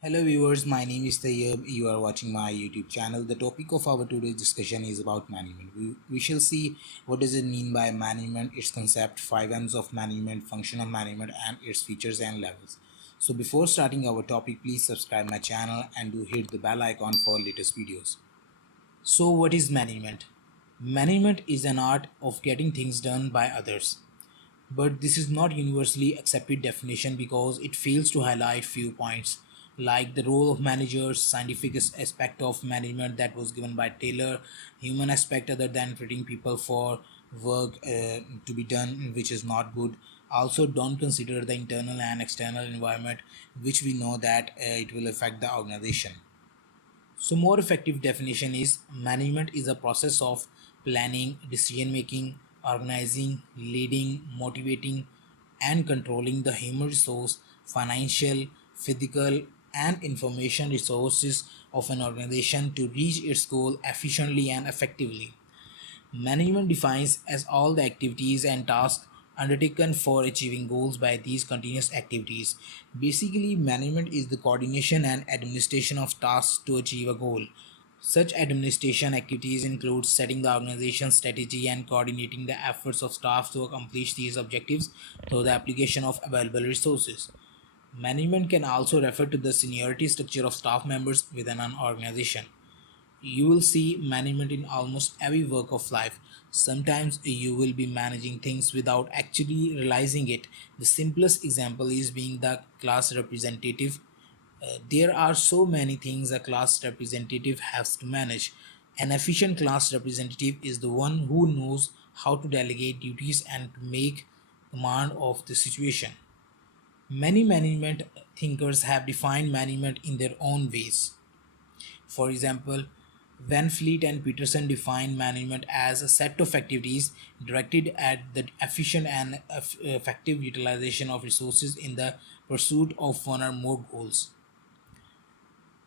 Hello viewers, my name is Tayyab. You are watching my YouTube channel. The topic of our today's discussion is about management. We shall see what does it mean by management, its concept, 5 M's of management, function of management and its features and levels. So before starting our topic, please subscribe my channel and do hit the bell icon for latest videos. So what is management? Management is an art of getting things done by others. But this is not universally accepted definition because it fails to highlight few points like the role of managers, scientific aspect of management that was given by Taylor, human aspect other than treating people for work to be done which is not good. Also don't consider the internal and external environment which we know that it will affect the organization. So more effective definition is management is a process of planning, decision making, organizing, leading, motivating and controlling the human resource, financial, physical and information resources of an organization to reach its goal efficiently and effectively. Management defines as all the activities and tasks undertaken for achieving goals by these continuous activities. Basically, management is the coordination and administration of tasks to achieve a goal. Such administration activities include setting the organization's strategy and coordinating the efforts of staff to accomplish these objectives through the application of available resources. Management can also refer to the seniority structure of staff members within an organization. You will see management in almost every work of life. Sometimes you will be managing things without actually realizing it. The simplest example is being the class representative. There are so many things a class representative has to manage. An efficient class representative is the one who knows how to delegate duties and to make command of the situation. Many management thinkers have defined management in their own ways. For example, Van Fleet and Peterson define management as a set of activities directed at the efficient and effective utilization of resources in the pursuit of one or more goals.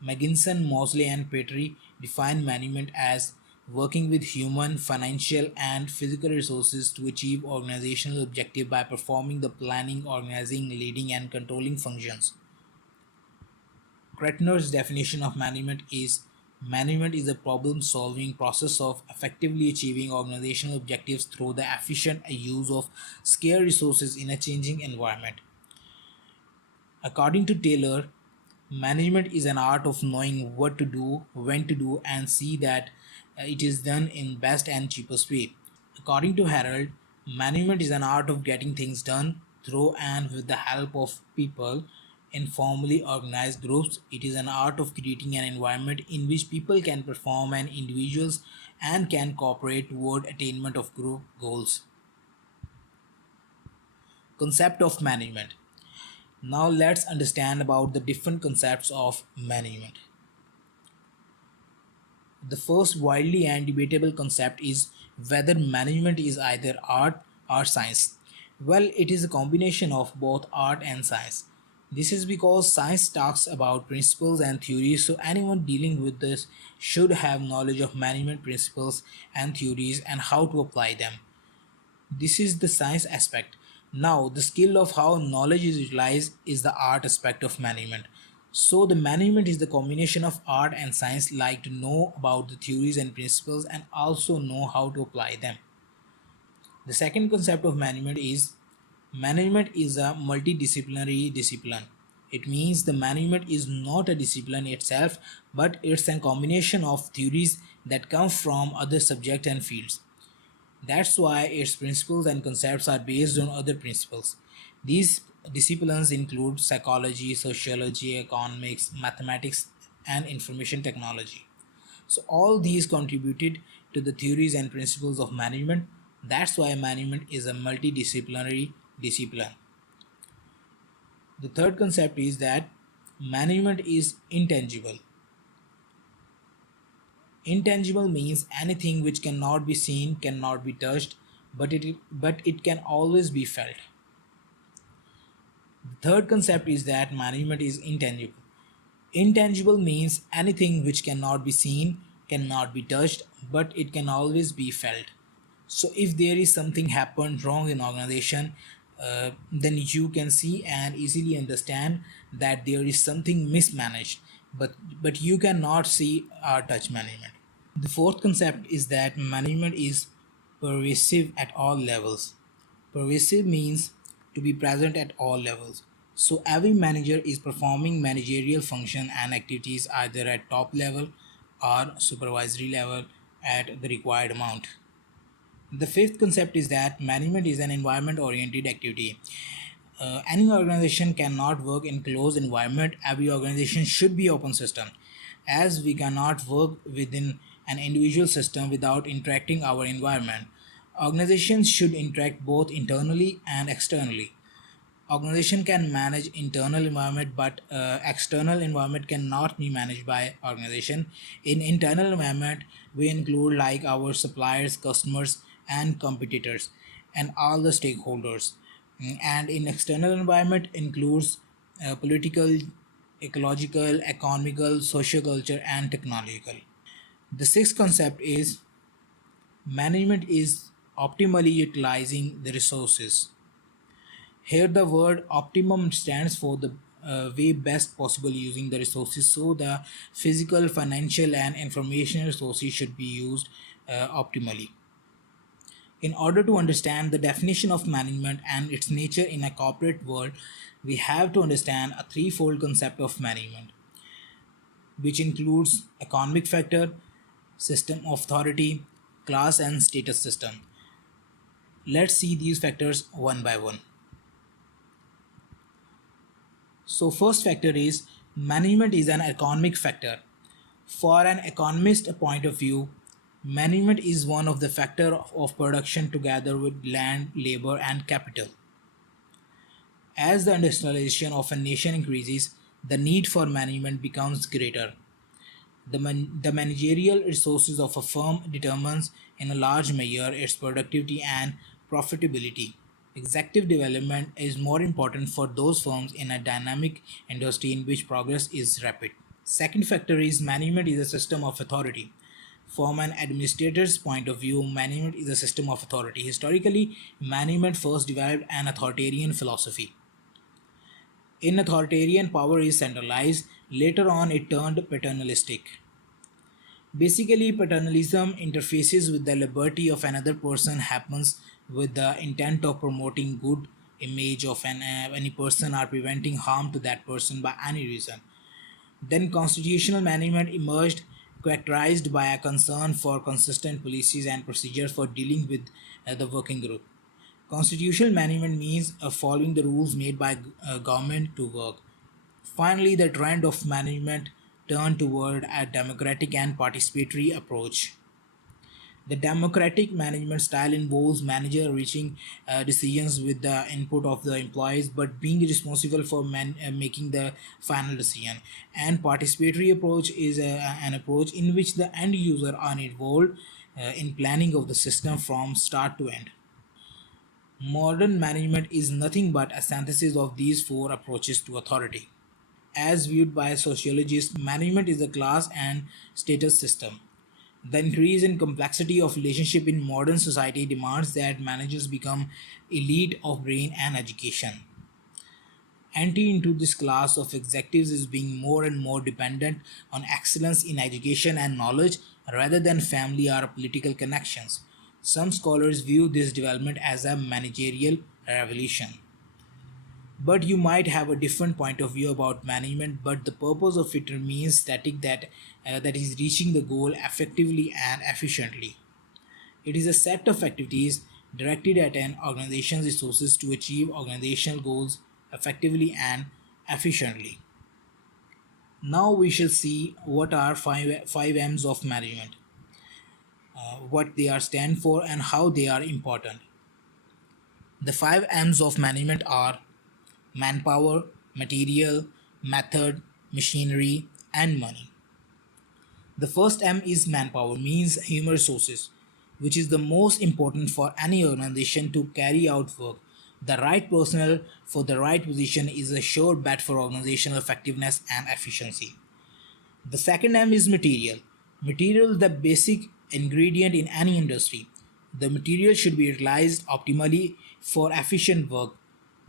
McGinson, Mosley, and Petrie define management as working with human, financial, and physical resources to achieve organizational objective by performing the planning, organizing, leading, and controlling functions. Kretner's definition of management is a problem solving process of effectively achieving organizational objectives through the efficient use of scarce resources in a changing environment. According to Taylor, management is an art of knowing what to do, when to do, and see that it is done in best and cheapest way. According to Harold, management is an art of getting things done through and with the help of people in formally organized groups. It is an art of creating an environment in which people can perform and individuals and can cooperate toward attainment of group goals. Concept of management. Now let's understand about the different concepts of management. The first widely and debatable concept is whether management is either art or science. Well, it is a combination of both art and science. This is because science talks about principles and theories, so anyone dealing with this should have knowledge of management principles and theories and how to apply them. This is the science aspect. Now, the skill of how knowledge is utilized is the art aspect of management. So, the management is the combination of art and science, like to know about the theories and principles and also know how to apply them. The second concept of management is a multidisciplinary discipline. It means the management is not a discipline itself, but it's a combination of theories that come from other subjects and fields. That's why its principles and concepts are based on other principles. These disciplines include psychology, sociology, economics, mathematics, and information technology. So, all these contributed to the theories and principles of management. That's why management is a multidisciplinary discipline. The third concept is that management is intangible. Intangible means anything which cannot be seen, cannot be touched, but it can always be felt. The third concept is that management is intangible. Intangible means anything which cannot be seen, cannot be touched, but it can always be felt. So if there is something happened wrong in organization, then you can see and easily understand that there is something mismanaged, but you cannot see or touch management. The fourth concept is that management is pervasive at all levels. Pervasive means to be present at all levels. So every manager is performing managerial function and activities either at top level or supervisory level at the required amount. The fifth concept is that management is an environment oriented activity. Any organization cannot work in closed environment. Every organization should be open system, as we cannot work within an individual system without interacting our environment. Organizations should interact both internally and externally. Organization can manage internal environment, but external environment cannot be managed by organization. In internal environment, we include like our suppliers, customers, and competitors, and all the stakeholders. And in external environment includes political, ecological, economical, social culture, and technological. The sixth concept is management is optimally utilizing the resources. Here, the word optimum stands for the way best possible using the resources. So, the physical, financial, and information resources should be used optimally. In order to understand the definition of management and its nature in a corporate world, we have to understand a threefold concept of management, which includes economic factor, system of authority, class, and status system. Let's see these factors one by one. So first factor is management is an economic factor. For an economist point of view, management is one of the factor of production together with land, labor, and capital. As the industrialization of a nation increases, the need for management becomes greater. The managerial resources of a firm determines in a large measure its productivity and profitability. Executive development is more important for those firms in a dynamic industry in which progress is rapid. Second factor is management is a system of authority. From an administrator's point of view, management is a system of authority. Historically, management first developed an authoritarian philosophy. In authoritarian, power is centralized. Later on, it turned paternalistic. Basically, paternalism interfaces with the liberty of another person happens with the intent of promoting good image of any person or preventing harm to that person by any reason. Then constitutional management emerged, characterized by a concern for consistent policies and procedures for dealing with the working group. Constitutional management means following the rules made by government to work. Finally, the trend of management turned toward a democratic and participatory approach. The democratic management style involves manager reaching decisions with the input of the employees but being responsible for making the final decision. And participatory approach is an approach in which the end user are involved in planning of the system from start to end. Modern management is nothing but a synthesis of these four approaches to authority. As viewed by sociologists, management is a class and status system. The increase in complexity of relationship in modern society demands that managers become elite of brain and education. Entry into this class of executives is being more and more dependent on excellence in education and knowledge rather than family or political connections. Some scholars view this development as a managerial revolution. But you might have a different point of view about management, but the purpose of it remains static, that is reaching the goal effectively and efficiently. It is a set of activities directed at an organization's resources to achieve organizational goals effectively and efficiently. Now we shall see what are five M's of management, what they are stand for, and how they are important. The five M's of management are manpower, material, method, machinery, and money. The first M is manpower, means human resources, which is the most important for any organization to carry out work. The right personnel for the right position is a sure bet for organizational effectiveness and efficiency. The second M is material. Material is the basic ingredient in any industry. The material should be utilized optimally for efficient work.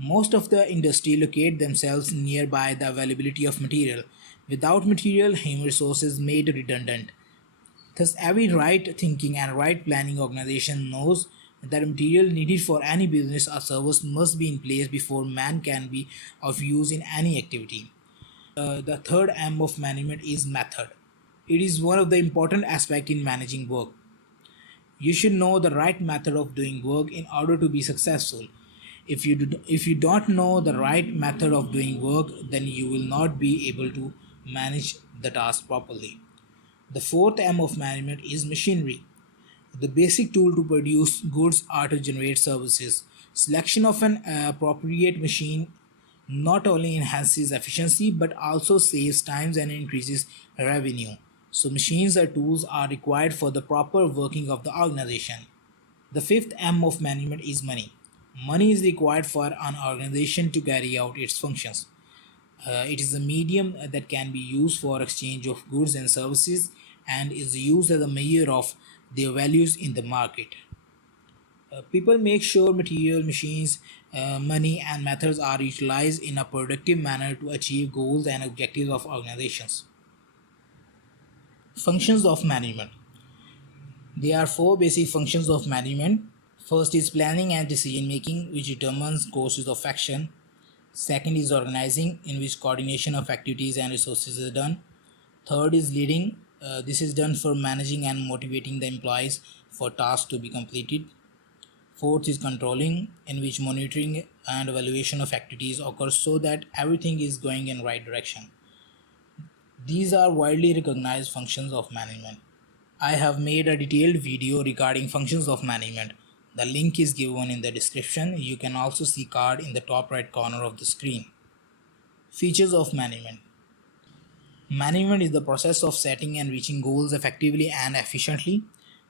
Most of the industry locate themselves nearby the availability of material. Without material, human resources made redundant. Thus, every right thinking and right planning organization knows that material needed for any business or service must be in place before man can be of use in any activity. The third M of management is method. It is one of the important aspects in managing work. You should know the right method of doing work in order to be successful. If you don't know the right method of doing work, then you will not be able to manage the task properly. The fourth M of management is machinery. The basic tool to produce goods or to generate services. Selection of an appropriate machine not only enhances efficiency but also saves times and increases revenue. So machines or tools are required for the proper working of the organization. The fifth M of management is money. Money is required for an organization to carry out its functions. It is a medium that can be used for exchange of goods and services and is used as a measure of their values in the market. People make sure material, machines, money, and methods are utilized in a productive manner to achieve goals and objectives of organizations. Functions of management. There are four basic functions of management. First is planning and decision making, which determines courses of action. Second is organizing, in which coordination of activities and resources is done. Third is leading. This is done for managing and motivating the employees for tasks to be completed. Fourth is controlling, in which monitoring and evaluation of activities occurs so that everything is going in right direction. These are widely recognized functions of management. I have made a detailed video regarding functions of management. The link is given in the description. You can also see card in the top right corner of the screen. Features of management. Management is the process of setting and reaching goals effectively and efficiently.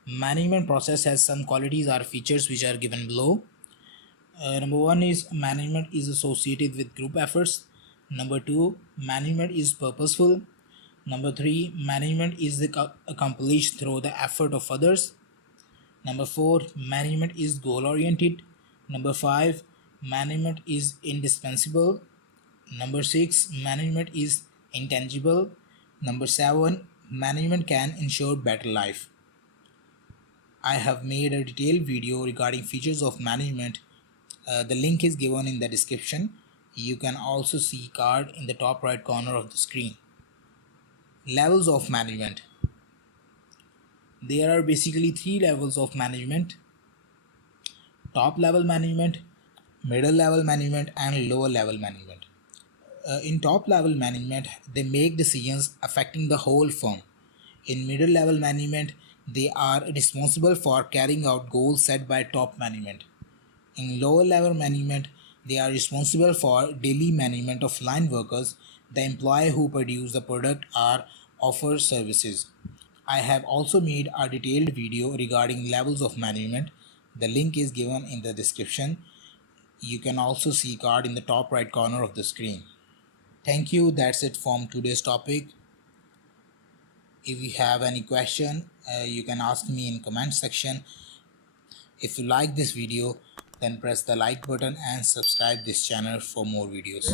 Management process has some qualities or features which are given below. Number one is management is associated with group efforts. Number two, management is purposeful. Number three, management is accomplished through the effort of others. Number four, management is goal oriented. Number five, management is indispensable. Number six, management is intangible. Number seven, management can ensure better life. I have made a detailed video regarding features of management. The link is given in the description. You can also see card in the top right corner of the screen. Levels of management. There are basically three levels of management: top level management, middle level management, and lower level management. In top level management, they make decisions affecting the whole firm. In middle level management, they are responsible for carrying out goals set by top management. In lower level management, they are responsible for daily management of line workers, the employee who produce the product or offer services. I have also made a detailed video regarding levels of management. The link is given in the description. You can also see card in the top right corner of the screen. Thank you. That's it from today's topic. If you have any question, you can ask me in comment section. If you like this video, then press the like button and subscribe this channel for more videos.